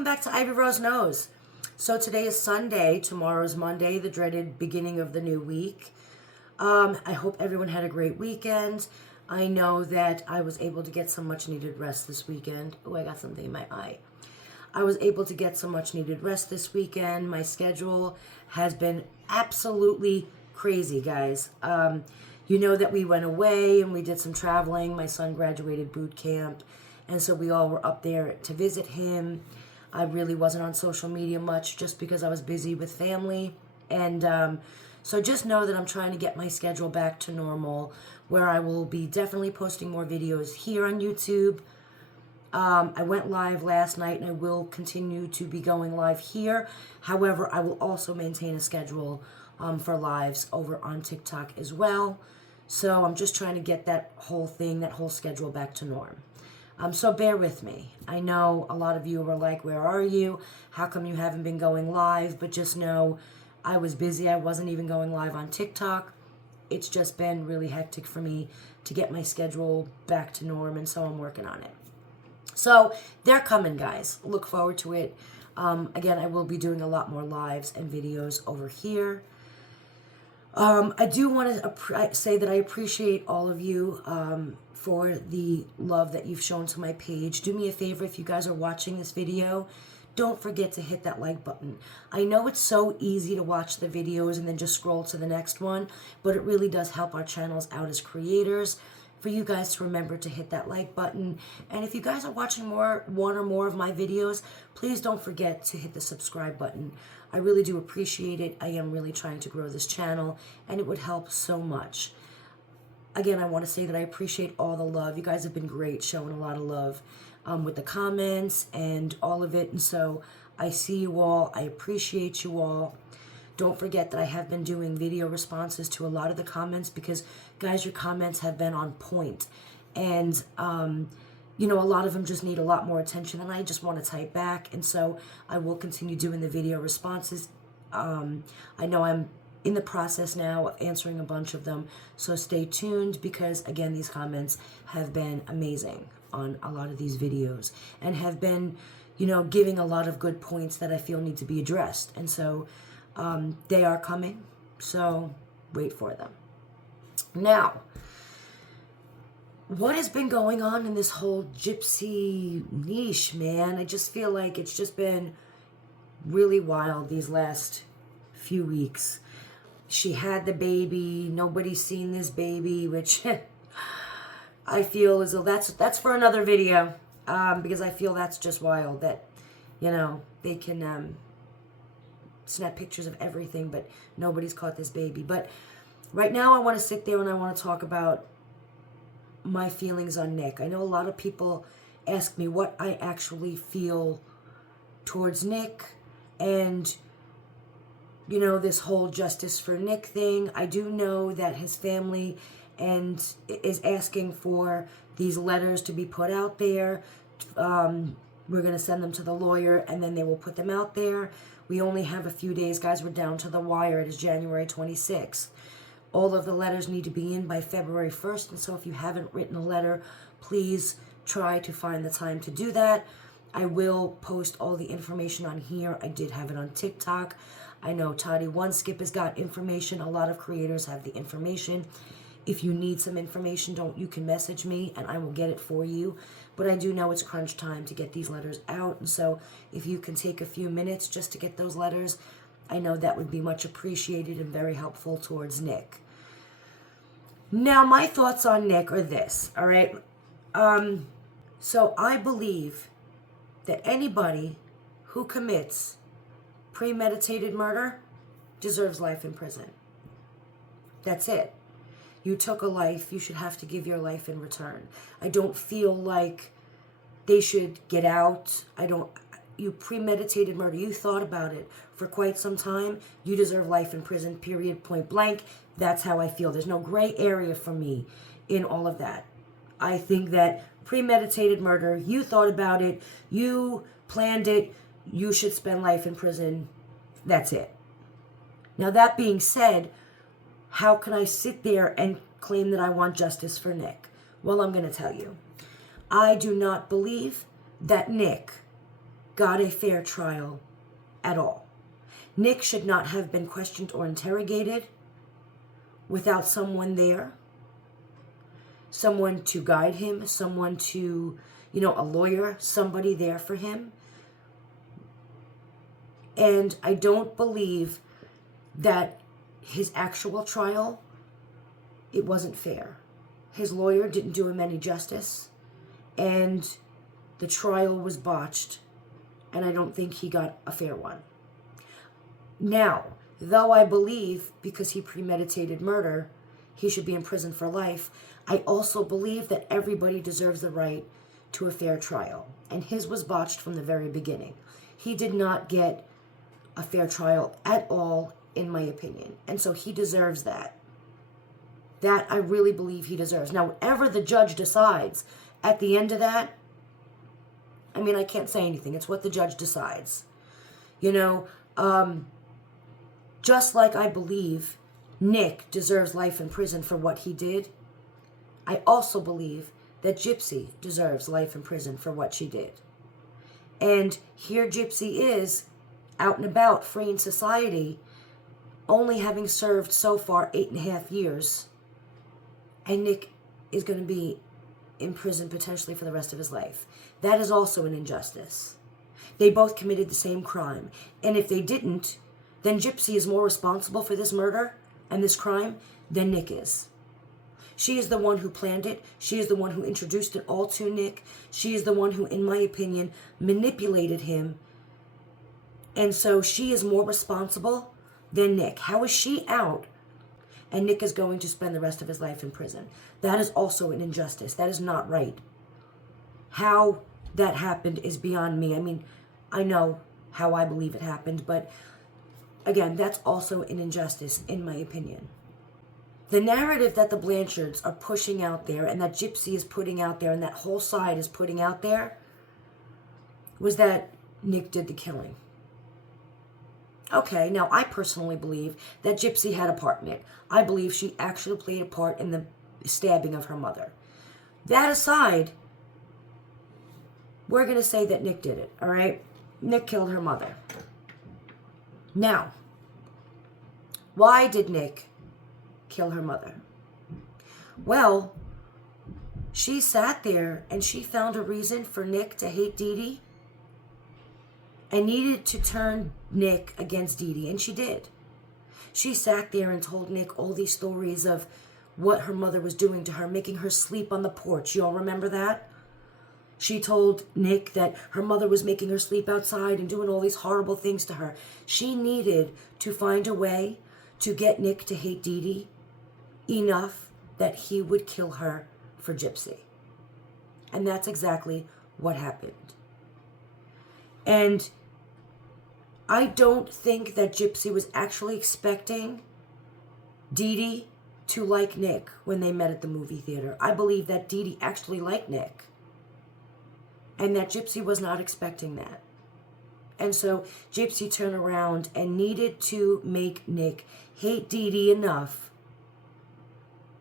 welcome back to Ivy Rose Knows. So today is Sunday, tomorrow's Monday, the dreaded beginning of the new week. I hope everyone had a great weekend. I know that I was able to get some much needed rest this weekend. Oh, I got something in my eye. I was able to get some much needed rest this weekend. My schedule has been absolutely crazy, guys. You know that we went away and we did some traveling. My son graduated boot camp, and so we all were up there to visit him. I really wasn't on social media much just because I was busy with family. And so just know that I'm trying to get my schedule back to normal, where I will be definitely posting more videos here on YouTube. I went live last night and I will continue to be going live here. However, I will also maintain a schedule for lives over on TikTok as well. So I'm just trying to get that whole schedule back to norm. So bear with me. I know a lot of you were like, where are you? How come you haven't been going live? But just know I was busy. I wasn't even going live on TikTok. It's just been really hectic for me to get my schedule back to norm, and so I'm working on it. So they're coming, guys. Look forward to it. Again, I will be doing a lot more lives and videos over here. I do want to say that I appreciate all of you for the love that you've shown to my page. Do me a favor, if you guys are watching this video, don't forget to hit that like button. I know it's so easy to watch the videos and then just scroll to the next one, but it really does help our channels out as creators for you guys to remember to hit that like button. And if you guys are watching one or more of my videos, please don't forget to hit the subscribe button. I really do appreciate it. I am really trying to grow this channel, and it would help so much. Again, I want to say that I appreciate all the love. You guys have been great, showing a lot of love with the comments and all of it. And so I see you all. I appreciate you all. Don't forget that I have been doing video responses to a lot of the comments because, guys, your comments have been on point. And, you know, a lot of them just need a lot more attention, and I just want to type back. And so I will continue doing the video responses. I know I'm in the process now of answering a bunch of them, so stay tuned because, again, these comments have been amazing on a lot of these videos and have been, you know, giving a lot of good points that I feel need to be addressed. And so they are coming, so wait for them. Now, what has been going on in this whole gypsy niche, man? I just feel like it's just been really wild these last few weeks. She had the baby. Nobody's seen this baby, which I feel as though that's for another video, because I feel that's just wild that, you know, they can snap pictures of everything, but nobody's caught this baby. But right now I want to sit there and I want to talk about my feelings on Nick. I know a lot of people ask me what I actually feel towards Nick and, you know, this whole justice for Nick thing. I do know that his family and is asking for these letters to be put out there. We're going to send them to the lawyer and then they will put them out there. We only have a few days, guys. We're down to the wire. It is January 26th. All of the letters need to be in by February 1st. And so if you haven't written a letter, please try to find the time to do that. I will post all the information on here. I did have it on TikTok. I know Toddy One Skip has got information. A lot of creators have the information. If you need some information, you can message me and I will get it for you. But I do know it's crunch time to get these letters out. And so if you can take a few minutes just to get those letters, I know that would be much appreciated and very helpful towards Nick. Now, my thoughts on Nick are this, all right? So I believe that anybody who commits premeditated murder deserves life in prison. That's it. You took a life, you should have to give your life in return. I don't feel like they should get out. You premeditated murder, you thought about it for quite some time. You deserve life in prison, period, point blank. That's how I feel. There's no gray area for me in all of that. I think that premeditated murder, you thought about it, you planned it, you should spend life in prison. That's it. Now, that being said, how can I sit there and claim that I want justice for Nick? Well, I'm going to tell you. I do not believe that Nick got a fair trial at all. Nick should not have been questioned or interrogated without someone there, someone to guide him, someone to, a lawyer, somebody there for him. And I don't believe that his actual trial, it wasn't fair. His lawyer didn't do him any justice, and the trial was botched, and I don't think he got a fair one. Now, though I believe because he premeditated murder, he should be in prison for life, I also believe that everybody deserves the right to a fair trial. And his was botched from the very beginning. He did not get a fair trial at all, in my opinion. And so he deserves that. That I really believe he deserves. Now, whatever the judge decides at the end of that, I can't say anything. It's what the judge decides. Just like I believe Nick deserves life in prison for what he did, I also believe that Gypsy deserves life in prison for what she did. And here Gypsy is, out and about, free in society, only having served so far 8.5 years. And Nick is going to be in prison potentially for the rest of his life. That is also an injustice. They both committed the same crime. And if they didn't, then Gypsy is more responsible for this murder and this crime than Nick is. She is the one who planned it. She is the one who introduced it all to Nick. She is the one who, in my opinion, manipulated him. And so she is more responsible than Nick. How is she out and Nick is going to spend the rest of his life in prison? That is also an injustice. That is not right. How that happened is beyond me. I know how I believe it happened, but again, that's also an injustice, in my opinion. The narrative that the Blanchards are pushing out there and that Gypsy is putting out there and that whole side is putting out there was that Nick did the killing. Okay, now I personally believe that Gypsy had a part in it. I believe she actually played a part in the stabbing of her mother. That aside, we're going to say that Nick did it, all right? Nick killed her mother. Now, why did Nick kill her mother? Well, she sat there and she found a reason for Nick to hate Dee Dee and needed to turn Nick against Dee Dee, and she did. She sat there and told Nick all these stories of what her mother was doing to her, making her sleep on the porch. You all remember that? She told Nick that her mother was making her sleep outside and doing all these horrible things to her. She needed to find a way to get Nick to hate Dee Dee enough that he would kill her for Gypsy. And that's exactly what happened. And I don't think that Gypsy was actually expecting Dee Dee to like Nick when they met at the movie theater. I believe that Dee Dee actually liked Nick. And that Gypsy was not expecting that. And so Gypsy turned around and needed to make Nick hate Dee Dee enough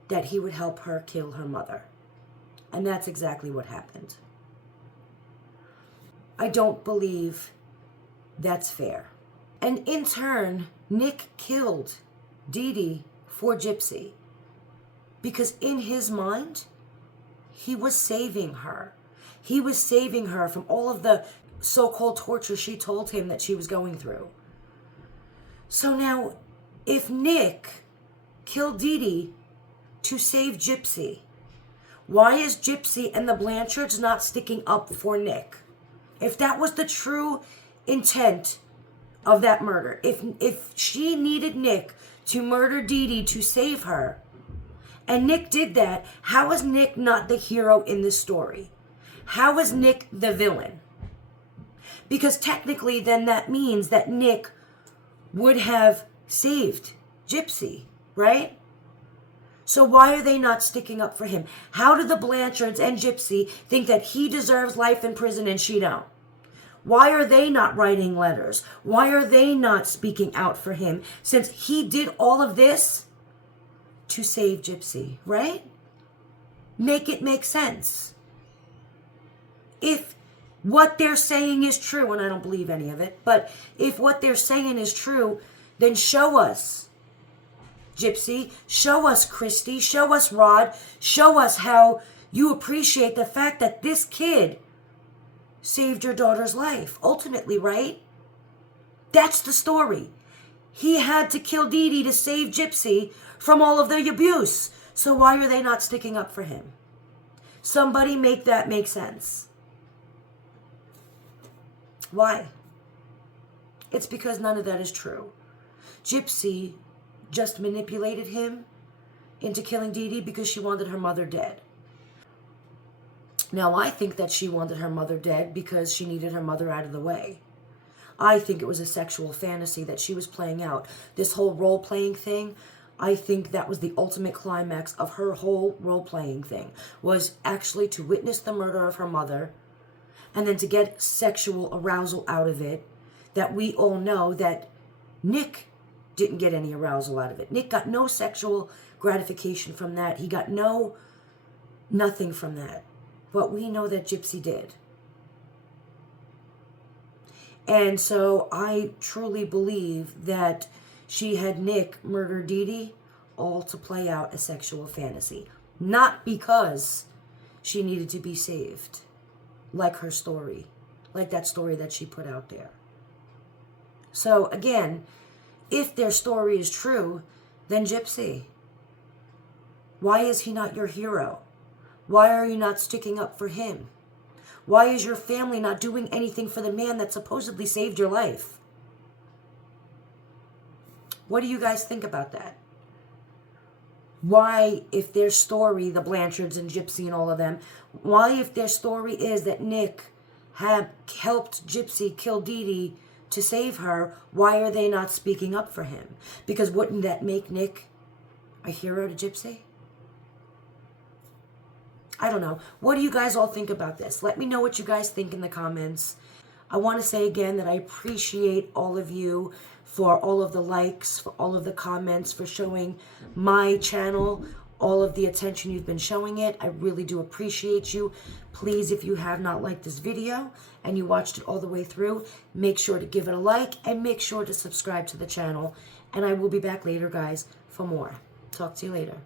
that he would help her kill her mother. And that's exactly what happened. I don't believe that's fair. And in turn, Nick killed Dee Dee for Gypsy. Because in his mind, he was saving her. He was saving her from all of the so-called torture she told him that she was going through. So now, if Nick killed Dee Dee to save Gypsy, why is Gypsy and the Blanchards not sticking up for Nick? If that was the true intent of that murder, if she needed Nick to murder Dee Dee to save her, and Nick did that, how is Nick not the hero in this story? How is Nick the villain? Because technically then that means that Nick would have saved Gypsy, right? So why are they not sticking up for him? How do the Blanchards and Gypsy think that he deserves life in prison and she don't? Why are they not writing letters? Why are they not speaking out for him since he did all of this to save Gypsy, right? Make it make sense. If what they're saying is true, and I don't believe any of it, but if what they're saying is true, then show us, Gypsy, show us, Christy, show us, Rod, show us how you appreciate the fact that this kid saved your daughter's life, ultimately, right? That's the story. He had to kill Dee Dee to save Gypsy from all of the abuse. So why are they not sticking up for him? Somebody make that make sense. Why? It's because none of that is true. Gypsy just manipulated him into killing Dee Dee because she wanted her mother dead. Now, I think that she wanted her mother dead because she needed her mother out of the way. I think it was a sexual fantasy that she was playing out. This whole role-playing thing, I think that was the ultimate climax of her whole role-playing thing, was actually to witness the murder of her mother and then to get sexual arousal out of it, that we all know that Nick didn't get any arousal out of it. Nick got no sexual gratification from that. He got nothing from that. But we know that Gypsy did. And so I truly believe that she had Nick murder Dee Dee all to play out a sexual fantasy. Not because she needed to be saved, like her story, like that story that she put out there. So again, if their story is true, then Gypsy, why is he not your hero? Why are you not sticking up for him? Why is your family not doing anything for the man that supposedly saved your life? What do you guys think about that? Why, if their story, the Blanchards and Gypsy and all of them, why, if their story is that Nick had helped Gypsy kill Dee Dee to save her, why are they not speaking up for him? Because wouldn't that make Nick a hero to Gypsy? I don't know. What do you guys all think about this? Let me know what you guys think in the comments. I want to say again that I appreciate all of you for all of the likes, for all of the comments, for showing my channel all of the attention you've been showing it. I really do appreciate you. Please, if you have not liked this video and you watched it all the way through, make sure to give it a like and make sure to subscribe to the channel. And I will be back later, guys, for more. Talk to you later.